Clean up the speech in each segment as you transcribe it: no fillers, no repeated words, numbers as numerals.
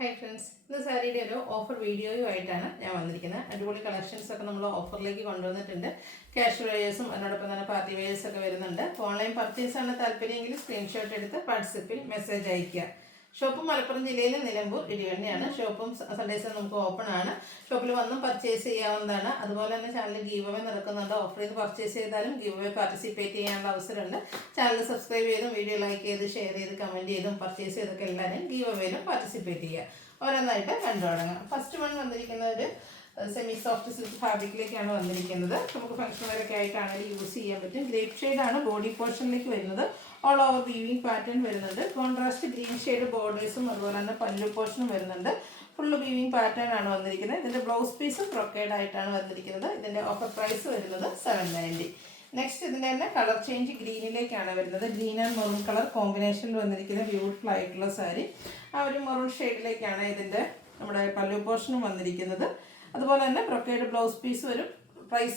Hi friends, ഇന്ന് സാരിയുടെ ഒരു ഓഫർ വീഡിയോയുമായിട്ടാണ് ഞാൻ വന്നിരിക്കുന്നത്. അടിപൊളി കളക്ഷൻസ് ഒക്കെ നമ്മൾ ഓഫറിലേക്ക് കൊണ്ടുവന്നിട്ടുണ്ട്. ക്യാഷ് വെയേഴ്സും അതിനോടൊപ്പം തന്നെ പാർട്ടി വെയേഴ്സ് ഒക്കെ വരുന്നുണ്ട്. ഓൺലൈൻ പർച്ചേസാണ് താല്പര്യമെങ്കിൽ സ്ക്രീൻഷോട്ട് എടുത്ത് വാട്സപ്പിൽ മെസ്സേജ് അയയ്ക്കുക. ഷോപ്പ് മലപ്പുറം ജില്ലയിലെ നിലമ്പൂർ ഇടിവണ്ണിയാണ്. ഷോപ്പും സൺഡേസ് നമുക്ക് ഓപ്പൺ ആണ്. ഷോപ്പിൽ വന്നും പർച്ചേസ് ചെയ്യാവുന്നതാണ്. അതുപോലെ തന്നെ ചാനൽ ഗീവ് അവേ നടക്കുന്നുണ്ട്. ഓഫർ ചെയ്ത് പർച്ചേസ് ചെയ്താലും ഗീവ് അവേ പാർട്ടിസിപ്പേറ്റ് ചെയ്യാനുള്ള അവസരമുണ്ട്. ചാനൽ സബ്സ്ക്രൈബ് ചെയ്തും വീഡിയോ ലൈക്ക് ചെയ്ത് ഷെയർ ചെയ്ത് കമൻറ്റ് ചെയ്തും പർച്ചേസ് ചെയ്തൊക്കെ എല്ലാവരും ഗീവ് അവേയിലും പാർട്ടിസിപ്പേറ്റ് ചെയ്യുക. ഓരോന്നായിട്ട് കണ്ടു തുടങ്ങാം. ഫസ്റ്റ് വൺ വന്നിരിക്കുന്ന ഒരു സെമി സോഫ്റ്റ് സിൽക്ക് ഫാബ്രിക്കിലേക്കാണ് വന്നിരിക്കുന്നത്. നമുക്ക് ഫംഗ്ഷൻ വെയറൊക്കെ ആയിട്ടാണെങ്കിൽ യൂസ് ചെയ്യാൻ പറ്റും. ഗ്രേപ്പ് ഷെയ്ഡാണ് ബോഡി പോർഷനിലേക്ക് വരുന്നത്. ഓൾ ഓവർ വീവിങ് പാറ്റേൺ വരുന്നുണ്ട്. കോൺട്രാസ്റ്റ് ഗ്രീൻ ഷെയ്ഡ് ബോർഡേഴ്സും അതുപോലെ തന്നെ പല്ലു പോർഷനും വരുന്നുണ്ട്. ഫുള്ള് വീവിങ് പാറ്റേൺ ആണ് വന്നിരിക്കുന്നത്. ഇതിൻ്റെ ബ്ലൗസ് പീസും ബ്രൊക്കേഡ് ആയിട്ടാണ് വന്നിരിക്കുന്നത്. ഇതിൻ്റെ ഓഫർ പ്രൈസ് വരുന്നത് 790. നെക്സ്റ്റ് ഇതിൻ്റെ തന്നെ കളർ ചേഞ്ച് ഗ്രീനിലേക്കാണ് വരുന്നത്. ഗ്രീൻ ആൻഡ് മെറൂൺ കളർ കോമ്പിനേഷനിൽ വന്നിരിക്കുന്ന ബ്യൂട്ടിഫുൾ ആയിട്ടുള്ള സാരി. ആ ഒരു മെറൂൺ ഷെയ്ഡിലേക്കാണ് ഇതിൻ്റെ നമ്മുടെ പല്ലു പോർഷനും വന്നിരിക്കുന്നത്. അതുപോലെ തന്നെ ബ്രൊക്കേഡ് ബ്ലൗസ് പീസ് വരും.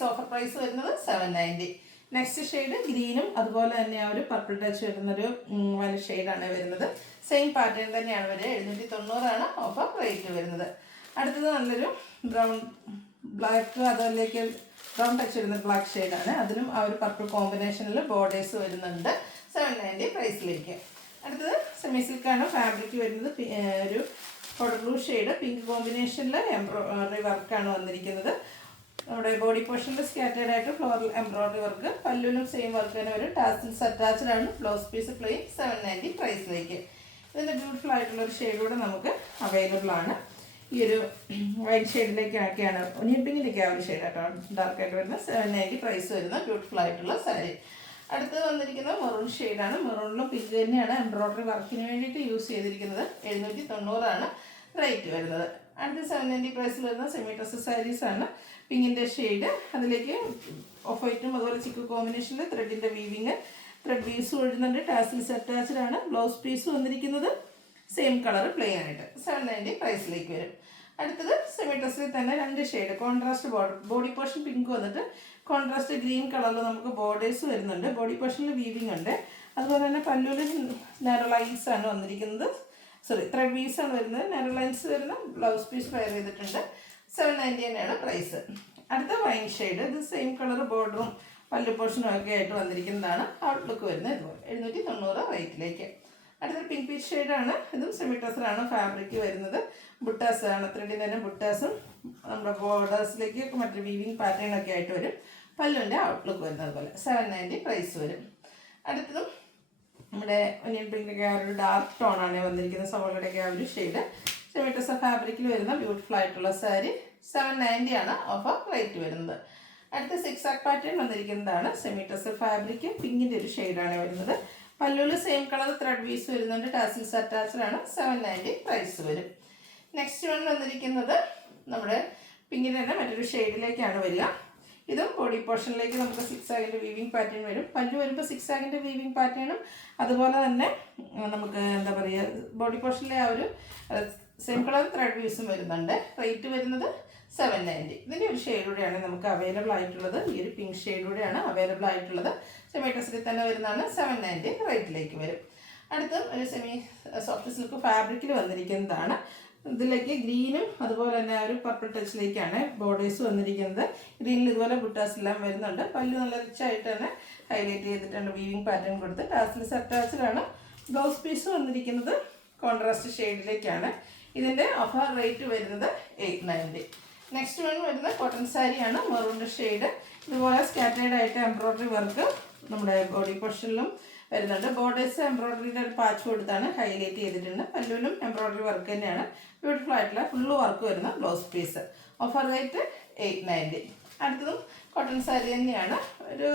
ഓഫർ പ്രൈസ് വരുന്നത് 790. നെക്സ്റ്റ് ഷെയ്ഡ് ഗ്രീനും അതുപോലെ തന്നെ ആ ഒരു പർപ്പിൾ ടച്ച് വരുന്നൊരു വൈറ്റ് ഷെയ്ഡാണ് വരുന്നത്. സെയിം പാറ്റേൺ തന്നെയാണ് വരിക. 790 ഓഫർ റേറ്റ് വരുന്നത്. അടുത്തത് നല്ലൊരു ബ്രൗൺ ബ്ലാക്ക്, അതിലേക്ക് ബ്രൗൺ ടച്ച് വരുന്ന ബ്ലാക്ക് ഷെയ്ഡാണ്. അതിനും ആ ഒരു പർപ്പിൾ കോമ്പിനേഷനിൽ ബോർഡേഴ്സ് വരുന്നുണ്ട്. 790 പ്രൈസിലേക്ക്. അടുത്തത് സെമി സിൽക്കാണ് ഫാബ്രിക് വരുന്നത്. ഒരു പൗഡർ ബ്ലൂ ഷെയ്ഡ് പിങ്ക് കോമ്പിനേഷനിൽ എംബ്രോയിഡറി വർക്കാണ് വന്നിരിക്കുന്നത്. നമ്മുടെ ബോഡി പോർഷനിൽ സ്കാറ്റേഡ് ആയിട്ട് ഫ്ലോറൽ എംബ്രോയിഡറി വർക്ക്. പല്ലുവിനും സെയിം വർക്ക് തന്നെ വരും. ടാസിൽസ് അറ്റാച്ച്ഡ് ആണ്. Blouse piece plain. 790 പ്രൈസിലേക്ക്. ഇതിൻ്റെ ബ്യൂട്ടിഫുൾ ആയിട്ടുള്ള ഒരു ഷെയ്ഡ് കൂടെ നമുക്ക് അവൈലബിൾ ആണ്. ഈ ഒരു വൈറ്റ് ഷെയ്ഡിലേക്കൊക്കെയാണ്, ഒനിയൻ പിങ്കിലേക്ക് ആ ഒരു ഷെയ്ഡ് കേട്ടോ ഡാർക്കായിട്ട് വരുന്ന 790 പ്രൈസ് വരുന്ന ബ്യൂട്ടിഫുൾ ആയിട്ടുള്ള സാരി. അടുത്തത് വന്നിരിക്കുന്നത് മെറൂൺ ഷെയ്ഡാണ്. മെറൂണിലും പിങ്ക് തന്നെയാണ് എംബ്രോയിഡറി വർക്കിന് വേണ്ടിയിട്ട് യൂസ് ചെയ്തിരിക്കുന്നത്. 790 റേറ്റ് വരുന്നത്. അടുത്ത 790 പ്രൈസിൽ വരുന്ന സെമി ഡ്രസ് സാരീസ് ആണ്. പിങ്കിൻ്റെ ഷെയ്ഡ്, അതിലേക്ക് ഓഫ് വൈറ്റും അതുപോലെ ചിക്കു കോമ്പിനേഷനിൽ ത്രെഡിൻ്റെ വീവിങ്, ത്രെഡ് വീവ്സ് വരുന്നുണ്ട്. ടാസിൽസ് അറ്റാച്ച്ഡ് ആണ്. ബ്ലൗസ് പീസ് വന്നിരിക്കുന്നത് സെയിം കളർ പ്ലെയിൻ ആയിട്ട് 790 പ്രൈസിലേക്ക് വരും. അടുത്തത് സെമി ഡ്രസ്സിൽ തന്നെ രണ്ട് shade contrast body portion pink വന്നിട്ട് കോൺട്രാസ്റ്റ് ഗ്രീൻ കളറിൽ നമുക്ക് ബോർഡേഴ്സ് വരുന്നുണ്ട്. ബോഡി പോർഷനിൽ വീവിങ് ഉണ്ട്. അതുപോലെ തന്നെ പല്ലുവിൽ നാരോ ലൈൻസ് ആണ് വന്നിരിക്കുന്നത്. ത്രെഡ് വീവ്സ് ആണ് വരുന്നത്. നാരോ ലൈൻസ് വരുന്ന ബ്ലൗസ് പീസ് വെയർ ചെയ്തിട്ടുണ്ട്. 790 തന്നെയാണ് പ്രൈസ്. അടുത്ത വൈൻ ഷെയ്ഡ്, ഇത് സെയിം കളർ ബോർഡറും പല്ലു പോർഷനും ഒക്കെ ആയിട്ട് വന്നിരിക്കുന്നതാണ്. ഔട്ട്ലുക്ക് വരുന്നത് ഇതുപോലെ 790 റേറ്റിലേക്ക്. അടുത്തൊരു പിങ്ക് പീച്ച് ഷെയ്ഡാണ്. ഇതും സെമി ടസറാണ് ഫാബ്രിക് വരുന്നത്. ബുട്ടാസ് ആണ്, ത്രെഡിൻ്റെ തന്നെ ബുട്ടാസും നമ്മുടെ ബോർഡേഴ്സിലേക്ക് മറ്റൊരു വീവിങ് പാറ്റേൺ ഒക്കെ ആയിട്ട് വരും. പല്ലുവിൻ്റെ ഔട്ട്ലുക്ക് വരുന്നത് പോലെ 790 പ്രൈസ് വരും. അടുത്തതും നമ്മുടെ ഒനിയൻ പിങ്കിൻ്റെ ആ ഒരു ഡാർക്ക് ടോണാണ് വന്നിരിക്കുന്നത്. സവോളയുടെയൊക്കെ ആ ഒരു ഷെയ്ഡ് സെമി ടസർ ഫാബ്രിക്കിൽ വരുന്ന ബ്യൂട്ടിഫുൾ ആയിട്ടുള്ള സാരി. 790 ഓഫർ റേറ്റ് വരുന്നത്. അടുത്ത സിക്സ് ആക്ക് പാറ്റേൺ വന്നിരിക്കുന്നതാണ്. സെമി ടസർ ഫാബ്രിക് പിങ്കിൻ്റെ ഒരു ഷെയ്ഡാണ് വരുന്നത്. പല്ലുവിൽ സെയിം കളർ ത്രെഡ് വീസ് വരുന്നുണ്ട്. ടാസിൽസ് അറ്റാച്ച്ഡ് ആണ്. 790 പ്രൈസ് വരും. നെക്സ്റ്റ് വൺ വന്നിരിക്കുന്നത് നമ്മുടെ പിങ്കിൻ്റെ തന്നെ മറ്റൊരു ഷെയ്ഡിലേക്കാണ് വരിക. ഇതും ബോഡി പോർഷനിലേക്ക് നമുക്ക് സിക്സ് ആഗിൻ്റെ വീവിങ് പാറ്റേൺ വരും. പല്ലു വരുമ്പോൾ സിക്സ് ആഗിൻ്റെ വീവിങ് പാറ്റേണും അതുപോലെ തന്നെ നമുക്ക് എന്താ പറയുക ബോഡി പോർഷനിലെ ആ ഒരു സെയിം കളർ ത്രെഡ് വീസും വരുന്നുണ്ട്. റേറ്റ് വരുന്നത് 790. ഇതിൻ്റെ ഒരു ഷെയ്ഡൂടെയാണ് നമുക്ക് അവൈലബിൾ ആയിട്ടുള്ളത്. ഈ ഒരു പിങ്ക് ഷെയ്ഡൂടെയാണ് അവൈലബിൾ ആയിട്ടുള്ളത്. സെമി ടസറിൽ തന്നെ വരുന്നതാണ്. 790 റേറ്റിലേക്ക് വരും. അടുത്ത ഒരു സെമി സോഫ്റ്റ് സിൽക്ക് ഫാബ്രിക്കിൽ വന്നിരിക്കുന്നതാണ്. ഇതിലേക്ക് ഗ്രീനും അതുപോലെ തന്നെ ഒരു പർപ്പിൾ ടച്ചിലേക്കാണ് ബോർഡേഴ്സ് വന്നിരിക്കുന്നത്. ഗ്രീനിൽ ഇതുപോലെ ബുട്ടാസ് എല്ലാം വരുന്നുണ്ട്. പല്ല് നല്ല റിച്ചായിട്ട് തന്നെ ഹൈലൈറ്റ് ചെയ്തിട്ടുണ്ട്. വീവിങ് പാറ്റേൺ കൊടുത്ത് ടാസിൽസ് അറ്റാച്ച്ഡ് ആണ്. ബ്ലൗസ് പീസ് വന്നിരിക്കുന്നത് കോൺട്രാസ്റ്റ് ഷെയ്ഡിലേക്കാണ്. ഇതിൻ്റെ ഓഫർ റേറ്റ് വരുന്നത് 890. നെക്സ്റ്റ് വൺ വരുന്ന കോട്ടൺ സാരിയാണ്. മെറൂണിൻ്റെ ഷെയ്ഡ്. ഇതുപോലെ സ്കാറ്റേഡ് ആയിട്ട് എംബ്രോയിഡറി വർക്ക് നമ്മുടെ ബോഡി പോർഷനിലും വരുന്നുണ്ട്. ബോർഡേഴ്സ് എംബ്രോയിഡറിയുടെ ഒരു പാച്ച് കൊടുത്താണ് ഹൈലൈറ്റ് ചെയ്തിട്ടുണ്ട്. പല്ലുവിലും എംബ്രോയിഡറി വർക്ക് തന്നെയാണ്. ബ്യൂട്ടിഫുൾ ആയിട്ടുള്ള ഫുള്ള് വർക്ക് വരുന്ന ബ്ലൗസ് പീസ്. Offer rate 890. അടുത്തതും കോട്ടൺ സാരി തന്നെയാണ്. ഒരു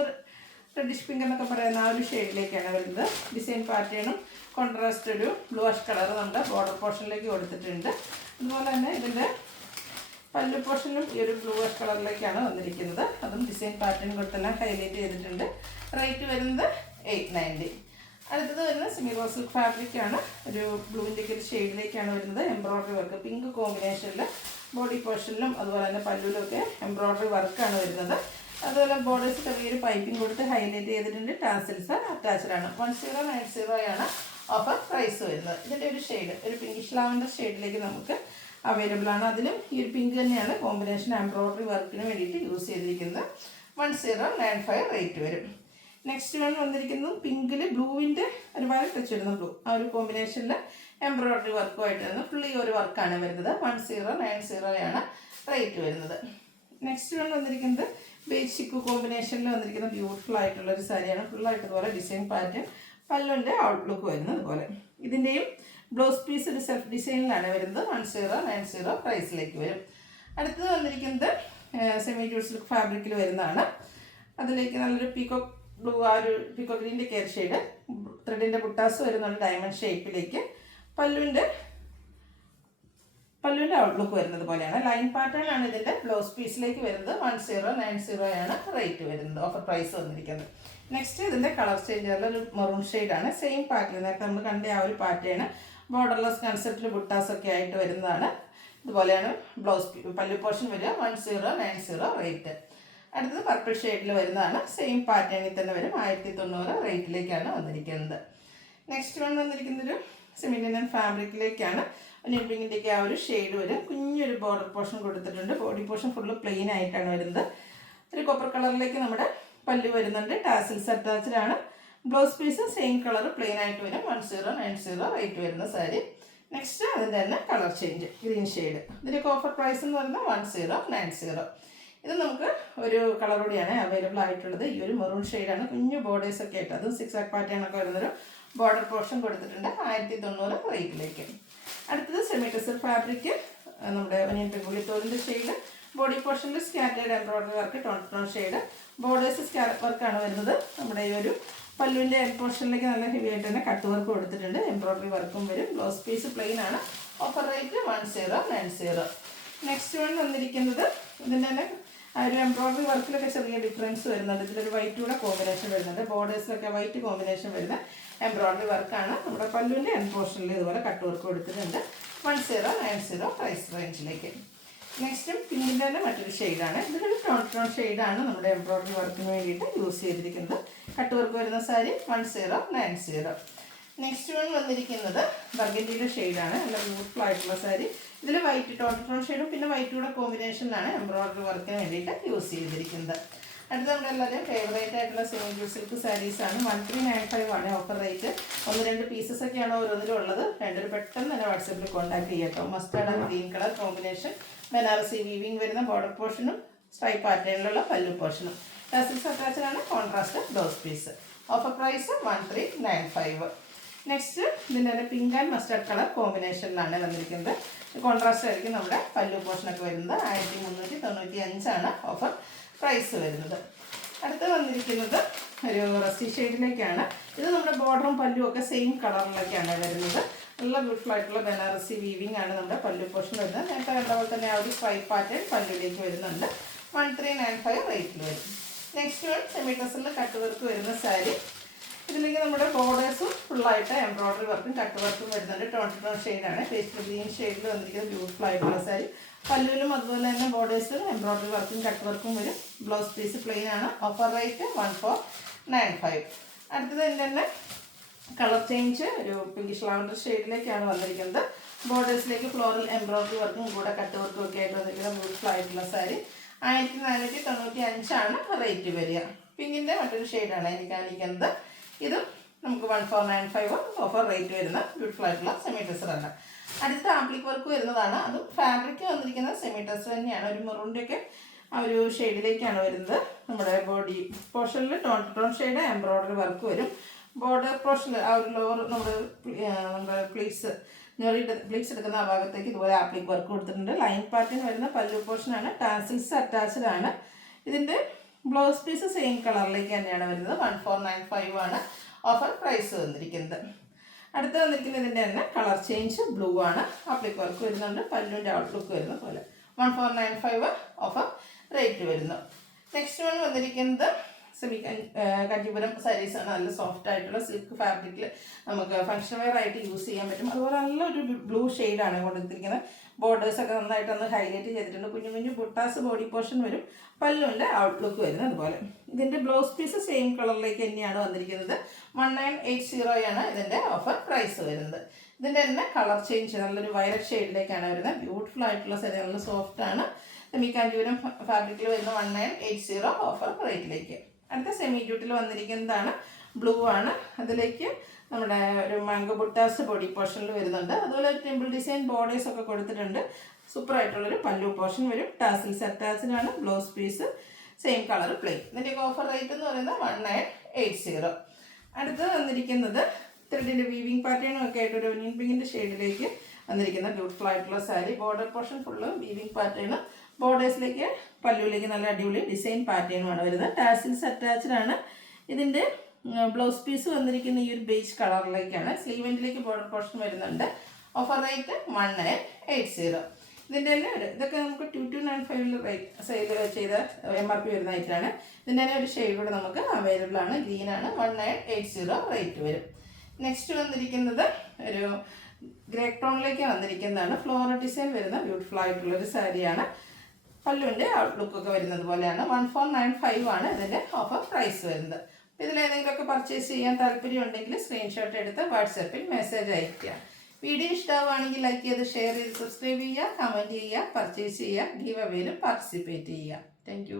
റെഡിഷ് പിങ്ക് എന്നൊക്കെ പറയുന്ന ആ ഒരു ഷെയ്ഡിലേക്കാണ് വരുന്നത്. ഡിസൈൻ പാറ്റേണും കോൺട്രാസ്റ്റ് ഒരു ബ്ലൂ ആഷ് കളർ നമ്മുടെ ബോർഡർ പോർഷനിലേക്ക് കൊടുത്തിട്ടുണ്ട്. അതുപോലെ തന്നെ ഇതിൻ്റെ പല്ലു പോർഷനും ഈ ഒരു ബ്ലൂ ആഷ് കളറിലേക്കാണ് വന്നിരിക്കുന്നത്. അതും ഡിസൈൻ പാറ്റേൺ കൊടുത്തെല്ലാം ഹൈലൈറ്റ് ചെയ്തിട്ടുണ്ട്. റേറ്റ് വരുന്നത് 890. അടുത്തത് വരുന്നത് സെമി റോസ് സിൽക്ക് ഫാബ്രിക്കാണ്. ഒരു ബ്ലൂവിൻ്റെ ഒരു ഷെയ്ഡിലേക്കാണ് വരുന്നത്. എംബ്രോയിഡറി വർക്ക് പിങ്ക് കോമ്പിനേഷനിൽ ബോഡി പോർഷനിലും അതുപോലെ തന്നെ പല്ലുവിലൊക്കെ എംബ്രോയിഡറി വർക്കാണ് വരുന്നത്. അതുപോലെ ബോർഡേഴ്സ് ചെറിയൊരു പൈപ്പിംഗ് കൊടുത്ത് ഹൈലൈറ്റ് ചെയ്തിട്ടുണ്ട്. ടാസിൽസ് അറ്റാച്ച്ഡ് ആണ്. 1090 ആണ് ഓഫർ പ്രൈസ് വരുന്നത്. ഇതിൻ്റെ ഒരു ഷെയ്ഡ് ഒരു പിങ്കിഷ് ലാവൻഡർ ഷെയ്ഡിലേക്ക് നമുക്ക് അവൈലബിൾ ആണ്. അതിലും ഈ ഒരു പിങ്ക് തന്നെയാണ് കോമ്പിനേഷൻ എംബ്രോയ്ഡറി വർക്കിന് വേണ്ടിയിട്ട് യൂസ് ചെയ്തിരിക്കുന്നത്. 1095 റേറ്റ് വരും. നെക്സ്റ്റ് വൺ വന്നിരിക്കുന്നത് പിങ്കിൽ ബ്ലൂവിൻ്റെ ഒരുപാട് ടച്ച് വരുന്ന ബ്ലൂ, ആ ഒരു കോമ്പിനേഷനിൽ എംബ്രോയ്ഡറി വർക്കുമായിട്ട് വരുന്നത് ഫുള്ളി ഒരു വർക്കാണ് വരുന്നത്. 1090 ആണ് റേറ്റ് വരുന്നത്. നെക്സ്റ്റ് വൺ വന്നിരിക്കുന്നത് ബേജ് ചിക്കു കോമ്പിനേഷനിൽ വന്നിരിക്കുന്ന ബ്യൂട്ടിഫുൾ ആയിട്ടുള്ള ഒരു സാരിയാണ്. ഫുള്ളായിട്ട് ഇതുപോലെ ഡിസൈൻ പാറ്റേൺ, പല്ലുവിൻ്റെ ഔട്ട്ലുക്ക് വരുന്നത് അതുപോലെ. ഇതിൻ്റെയും ബ്ലൗസ് പീസ് ഒരു സെൽഫ് ഡിസൈനിലാണ് വരുന്നത്. 1090 പ്രൈസിലേക്ക് വരും. അടുത്തത് വന്നിരിക്കുന്നത് സെമി ജൂട്ട് സിൽക്ക് ഫാബ്രിക്കിൽ വരുന്നതാണ്. അതിലേക്ക് നല്ലൊരു പീക്കോക്ക് ബ്ലൂ, ആ ഒരു പീക്കോക്ക് ഗ്രീൻ്റെ കെയർ ഷെയ്ഡ്, ത്രെഡിൻ്റെ ബുട്ടാസ് വരുന്നുണ്ട് ഡയമണ്ട് ഷേപ്പിലേക്ക്. പല്ലുവിൻ്റെ ഔട്ട്ലുക്ക് വരുന്നത് പോലെയാണ്. ലൈൻ പാറ്റേൺ ആണ് ഇതിൻ്റെ ബ്ലൗസ് പീസിലേക്ക് വരുന്നത്. 1090 ആണ് റേറ്റ് വരുന്നത്. ഓഫർ പ്രൈസ് വന്നിരിക്കുന്നത്. നെക്സ്റ്റ് ഇതിൻ്റെ കളർ ചേഞ്ച് ഒരു മെറൂൺ ഷെയ്ഡാണ്. സെയിം പാറ്റേൺ, നേരത്തെ നമ്മൾ കണ്ട ആ ഒരു പാറ്റേൺ ബോർഡർലെസ് കൺസെപ്റ്റിൽ ബുട്ടാസൊക്കെ ആയിട്ട് വരുന്നതാണ്. ഇതുപോലെയാണ് പല്ലു പോർഷൻ വരിക. 1090 റേറ്റ്. അടുത്തത് പർപ്പിൾ ഷെയ്ഡിൽ വരുന്നതാണ്. സെയിം പാറ്റേണിൽ തന്നെ വരും. 1090 റേറ്റിലേക്കാണ് വന്നിരിക്കുന്നത്. നെക്സ്റ്റ് വൺ വന്നിരിക്കുന്നൊരു സെമി ലിനൻ ഫാബ്രിക്കിലേക്കാണ്. ഒനിയൻ പിങ്കിൻ്റെയൊക്കെ ആ ഒരു ഷെയ്ഡ് വരും. കുഞ്ഞൊരു ബോർഡർ പോർഷൻ കൊടുത്തിട്ടുണ്ട്. ബോഡി പോർഷൻ ഫുള്ള് പ്ലെയിൻ ആയിട്ടാണ് വരുന്നത്. ഒരു കോപ്പർ കളറിലേക്ക് നമ്മുടെ പല്ലു വരുന്നുണ്ട്. ടാസിൽസ് അറ്റാച്ച്ഡ് ആണ്. Blouse piece same colour plain ആയിട്ട് വരും. 1090 റേറ്റ് വരുന്ന സാരി. നെക്സ്റ്റ് അതിൻ്റെ തന്നെ കളർ ചേഞ്ച് ഗ്രീൻ ഷെയ്ഡ്. ഇതിൻ്റെ ഓഫർ പ്രൈസ് എന്ന് പറയുന്നത് 1090. ഇത് നമുക്ക് ഒരു കളർ കൂടിയാണ് അവൈലബിൾ ആയിട്ടുള്ളത്. ഈ ഒരു മെറൂൺ ഷെയ്ഡാണ്. കുഞ്ഞു ബോർഡേഴ്സൊക്കെ ആയിട്ട് അതും 6 പാറ്റേൺ ഒക്കെ വരുന്നൊരു ബോർഡർ പോർഷൻ കൊടുത്തിട്ടുണ്ട്. 1090 റേറ്റിലേക്ക്. അടുത്തത് സെമി ടെസർ ഫാബ്രിക്, നമ്മുടെ ഒനിയൻ പിങ്കുള്ളിത്തോലിൻ്റെ ഷെയ്ഡ്. ബോഡി പോർഷനിൽ scattered embroidery work, tone shade. Borders scallop വർക്കാണ് വരുന്നത്. നമ്മുടെ ഈ ഒരു പല്ലുവിൻ്റെ എൻഡ് പോർഷനിലേക്ക് നല്ല ഹെവി ആയിട്ട് തന്നെ കട്ട് വർക്ക് കൊടുത്തിട്ടുണ്ട്. എംബ്രോയ്ഡറി വർക്കും വരും. ബ്ലൗസ് പീസ് പ്ലെയിൻ ആണ്. Offer rate 1090. നെക്സ്റ്റ് വൺ വന്നിരിക്കുന്നത് ഇതിൻ്റെ തന്നെ ആ ഒരു എംബ്രോയ്ഡറി വർക്കിലൊക്കെ ചെറിയ ഡിഫറൻസ് വരുന്നുണ്ട്. ഇതിലൊരു വൈറ്റ് കൂടെ കോമ്പിനേഷൻ വരുന്നുണ്ട്. ബോർഡേഴ്സിലൊക്കെ വൈറ്റ് കോമ്പിനേഷൻ വരുന്ന എംബ്രോയ്ഡറി വർക്കാണ്. നമ്മുടെ പല്ലുവിൻ്റെ എൻഡ് പോർഷനിൽ ഇതുപോലെ കട്ട് വർക്ക് കൊടുത്തിട്ടുണ്ട്. 1090 പ്രൈസ് റേഞ്ചിലേക്ക്. നെക്സ്റ്റും പിങ്കിൻ്റെ തന്നെ മറ്റൊരു ഷെയ്ഡാണ്. ഇതൊരു ടോൺ ഷെയ്ഡാണ് നമ്മുടെ എംബ്രോയ്ഡറി വർക്കിന് വേണ്ടിയിട്ട് യൂസ് ചെയ്തിരിക്കുന്നത്. കട്ട് വർക്ക് വരുന്ന സാരി 1090. നെക്സ്റ്റ് വൺ വന്നിരിക്കുന്നത് ബർഗൻഡിയുടെ ഷെയ്ഡാണ്. നല്ല ബ്യൂട്ടിഫുൾ ആയിട്ടുള്ള സാരി. ഇതിൽ വൈറ്റ് ടോൺ ഷെയ്ഡും പിന്നെ വൈറ്റ് കൂടെ കോമ്പിനേഷനിലാണ് എംബ്രോയ്ഡറി വർക്കിന് വേണ്ടിയിട്ട് യൂസ് ചെയ്തിരിക്കുന്നത്. അടുത്ത നമ്മുടെ എല്ലാവരും ഫേവറേറ്റ് ആയിട്ടുള്ള സെമി ജൂട്ട് സിൽക്ക് സാരീസാണ്. 1395 ആണ് ഓഫർ റേറ്റ്. 1-2 പീസസ് ഒക്കെയാണ് ഓരോന്നിലും ഉള്ളത്. രണ്ടൊരു പെട്ടെന്ന് തന്നെ വാട്സാപ്പിൽ കോൺടാക്ട് ചെയ്യാട്ടോ. Mustard and green colour combination, Banarasi weaving വരുന്ന ബോർഡർ പോർഷനും സ്ട്രൈപ്പ് പാറ്റേണിലുള്ള പല്ലു പോർഷനും. ടാസിൽസ് അറ്റാച്ച്ഡാണ്. Contrast blouse piece. Offer price 1395. Next ഇതിൻ്റെ തന്നെ പിങ്ക് ആൻഡ് മസ്റ്റാർഡ് കളർ കോമ്പിനേഷനിലാണ് വന്നിരിക്കുന്നത്. കോൺട്രാസ്റ്റ് ആയിരിക്കും നമ്മുടെ പല്ലു പോർഷനൊക്കെ വരുന്നത്. 1395 ആണ് ഓഫർ പ്രൈസ് വരുന്നത്. അടുത്ത് വന്നിരിക്കുന്നത് ഒരു റസ്റ്റി ഷെയ്ഡിലേക്കാണ്. ഇത് നമ്മുടെ ബോർഡറും പല്ലും ഒക്കെ സെയിം കളറിലേക്കാണ് വരുന്നത്. നല്ല ബ്യൂട്ടിഫുൾ ആയിട്ടുള്ള ബനാറസി വീവിംഗ് ആണ് നമ്മുടെ പല്ലു പോർഷൻ വരുന്നത്. നേരത്തെ കണ്ട പോലെ തന്നെ ആ ഒരു സ്ട്രൈപ്പ് പാറ്റേൺ പല്ലുവിലേക്ക് വരുന്നുണ്ട്. 1395 റേറ്റിൽ വരും. നെക്സ്റ്റ് വൺ സെമി ടെസറിൽ കട്ട് വർക്ക് വരുന്ന സാരി. ഇതിലേക്ക് നമ്മുടെ ബോർഡേഴ്സും ഫുള്ളായിട്ട് എംബ്രോയ്ഡറി വർക്കും കട്ട് വർക്കും വരുന്നുണ്ട്. ടോൺ ഷെയ്ഡാണ്. പേസ്റ്റൽ ഗ്രീൻ ഷെയ്ഡിൽ വന്നിരിക്കുന്നത് ബ്യൂട്ടിഫുൾ ആയിട്ടുള്ള സാരി. പല്ലുവിലും അതുപോലെ തന്നെ ബോർഡേഴ്സ് എംബ്രോയ്ഡറി വർക്കും കട്ട് വർക്കും വരും. ബ്ലൗസ് പീസ് പ്ലെയിൻ ആണ്. Offer rate 1495. അടുത്തത് ഇതിൻ്റെ തന്നെ കളർ ചേഞ്ച് ഒരു പിങ്കിഷ് ലാവൻഡർ ഷെയ്ഡിലേക്കാണ് വന്നിരിക്കുന്നത്. ബോർഡേഴ്സിലേക്ക് ഫ്ലോറൽ എംബ്രോയ്ഡറി വർക്കും കൂടെ കട്ട് വർക്കും ഒക്കെ ആയിട്ട് വന്നിരിക്കുന്ന ബ്യൂട്ടിഫുൾ ആയിട്ടുള്ള സാരി. 1495 ആണ് റേറ്റ് വരിക. പിങ്കിൻ്റെ മറ്റൊരു ഷെയ്ഡാണ് എനിക്ക് കാണിക്കുന്നത്. ഇതും നമുക്ക് 1495 ഓഫർ റേറ്റ് വരുന്ന ബ്യൂട്ടിഫുൾ ആയിട്ടുള്ള സെമി ടെസറാണ്. അടുത്ത ആപ്ലിക് വർക്ക് വരുന്നതാണ്. അതും ഫാബ്രിക് വന്നിരിക്കുന്നത് സെമി ടെസർ തന്നെയാണ്. ഒരു മെറൂണിൻ്റെയൊക്കെ ആ ഒരു ഷെയ്ഡിലേക്കാണ് വരുന്നത്. നമ്മുടെ ബോഡി പോർഷനിൽ ടോൺ ഷെയ്ഡ് എംബ്രോയ്ഡറി വർക്ക് വരും. ബോർഡർ പോർഷനിൽ ആ ഒരു ലോവർ നമ്മുടെ പ്ലീറ്റ്സ് എടുക്കുന്ന ആ ഭാഗത്തേക്ക് ഇതുപോലെ ആപ്ലിക് വർക്ക് കൊടുത്തിട്ടുണ്ട്. ലൈൻ പാറ്റേൺ വരുന്ന പല്ലു പോർഷനാണ്. ടാസിൽസ് അറ്റാച്ച്ഡ് ആണ്. ഇതിൻ്റെ ബ്ലൗസ് പീസ് സെയിം കളറിലേക്ക് തന്നെയാണ് വരുന്നത്. 1495 ആണ് ഓഫർ പ്രൈസ് വന്നിരിക്കുന്നത്. അടുത്ത് വന്നിരിക്കുന്നത് ഇതിൻ്റെ തന്നെ കളർ ചേഞ്ച് ബ്ലൂ ആണ്. ആപ്ലിക് വർക്ക് വരുന്നുണ്ട്. പല്ലുവിൻ്റെ ഔട്ട്ലുക്ക് വരുന്ന പോലെ. 1495 ഓഫർ റേറ്റ് വരുന്നു. നെക്സ്റ്റ് വൺ വന്നിരിക്കുന്നത് കഞ്ചിപുരം സാരീസാണ്. നല്ല സോഫ്റ്റ് ആയിട്ടുള്ള സിൽക്ക് ഫാബ്രിക്കിൽ നമുക്ക് ഫംഗ്ഷൻ വെയർ ആയിട്ട് യൂസ് ചെയ്യാൻ പറ്റും. അതുപോലെ നല്ലൊരു ബ്ലൂ ഷെയ്ഡാണ് കൊടുത്തിരിക്കുന്നത്. ബോർഡേഴ്സൊക്കെ നന്നായിട്ട് ഒന്ന് ഹൈലൈറ്റ് ചെയ്തിട്ടുണ്ട്. കുഞ്ഞു കുഞ്ഞു ബുട്ടാസ് ബോഡി പോർഷൻ വരും. പല്ലുവിൻ്റെ ഔട്ട്ലുക്ക് വരുന്നത് അതുപോലെ. ഇതിൻ്റെ ബ്ലൗസ് പീസ് സെയിം കളറിലേക്ക് തന്നെയാണ് വന്നിരിക്കുന്നത്. 1980 ഇതിൻ്റെ ഓഫർ പ്രൈസ് വരുന്നത്. ഇതിൻ്റെ തന്നെ കളർ ചേഞ്ച് നല്ലൊരു വയലറ്റ് ഷെയ്ഡിലേക്കാണ് വരുന്നത്. ബ്യൂട്ടിഫുൾ ആയിട്ടുള്ള സാരി, നല്ല സോഫ്റ്റ് ആണ്. സെമി കാഞ്ചീപുരം ഫാബ്രിക്കിൽ വരുന്ന 1980 ഓഫർ റേറ്റിലേക്ക്. അടുത്ത സെമി ജൂട്ടിൽ വന്നിരിക്കുന്നതാണ്. ബ്ലൂ ആണ്. അതിലേക്ക് നമ്മുടെ ഒരു മാംഗോ ബുട്ടാസ് ബോഡി പോർഷനിൽ വരുന്നുണ്ട്. അതുപോലെ ഒരു ടെമ്പിൾ ഡിസൈൻ ബോർഡേഴ്സ് ഒക്കെ കൊടുത്തിട്ടുണ്ട്. സൂപ്പറായിട്ടുള്ളൊരു പല്ലു പോർഷൻ വരും. ടാസിൽസ് അറ്റാച്ച്ഡ് ആണ്. Blouse piece same colour plain. ഇതിൻ്റെ ഓഫർ റേറ്റ് എന്ന് പറയുന്നത് 1980. അടുത്ത് വന്നിരിക്കുന്നത് ത്രെഡിൻ്റെ വീവിങ് പാറ്റേണും ഒക്കെ ആയിട്ട് ഒരു ഒനിയൻ പിങ്കിൻ്റെ ഷെയ്ഡിലേക്ക് വന്നിരിക്കുന്ന ബ്യൂട്ടിഫുൾ ആയിട്ടുള്ള സാരി. Border portion full weaving pattern. ബോർഡേഴ്സിലേക്ക് പല്ലുവിലേക്ക് നല്ല അടിപൊളി ഡിസൈൻ പാറ്റേണുമാണ് വരുന്നത്. ടാസിൽസ് അറ്റാച്ച്ഡ് ആണ്. ഇതിൻ്റെ ബ്ലൗസ് പീസ് വന്നിരിക്കുന്ന ഈ ഒരു ബേജ് കളറിലേക്കാണ്. സ്ലീവെൻറ്റിലേക്ക് ബോർഡർ പോർഷൻ വരുന്നുണ്ട്. Offer rate 1980. ഇതിൻ്റെ തന്നെ ഇതൊക്കെ നമുക്ക് 2295 റേറ്റ് സെയിൽ ചെയ്ത MRP വരുന്ന ഐറ്റാണ്. ഇതിൻ്റെ തന്നെ ഒരു ഷെയ്ഡ് കൂടെ നമുക്ക് അവൈലബിൾ ആണ്. ഗ്രീനാണ്. 1980 റേറ്റ് വരും. നെക്സ്റ്റ് വന്നിരിക്കുന്നത് ഒരു ഗ്രേ ടോണിലേക്ക് വന്നിരിക്കുന്നതാണ്. ഫ്ലോറൽ ഡിസൈൻ വരുന്ന ബ്യൂട്ടിഫുൾ ആയിട്ടുള്ളൊരു സാരിയാണ്. പല്ലുവിൻ്റെ ഔട്ട്ലുക്കൊക്കെ വരുന്നത് പോലെയാണ്. 1495 ആണ് ഇതിൻ്റെ ഓഫർ പ്രൈസ് വരുന്നത്. ഇതിലേതെങ്കിലുമൊക്കെ പർച്ചേസ് ചെയ്യാൻ താല്പര്യം ഉണ്ടെങ്കിൽ സ്ക്രീൻഷോട്ട് എടുത്ത് വാട്സാപ്പിൽ മെസ്സേജ് അയയ്ക്കുക. വീഡിയോ ഇഷ്ടമാവുകയാണെങ്കിൽ ലൈക്ക് ചെയ്ത് ഷെയർ ചെയ്ത് സബ്സ്ക്രൈബ് ചെയ്യുക, കമൻറ്റ് ചെയ്യുക, പർച്ചേസ് ചെയ്യുക, ഗീവ് അവേയിലും പാർട്ടിസിപ്പേറ്റ് ചെയ്യുക. താങ്ക്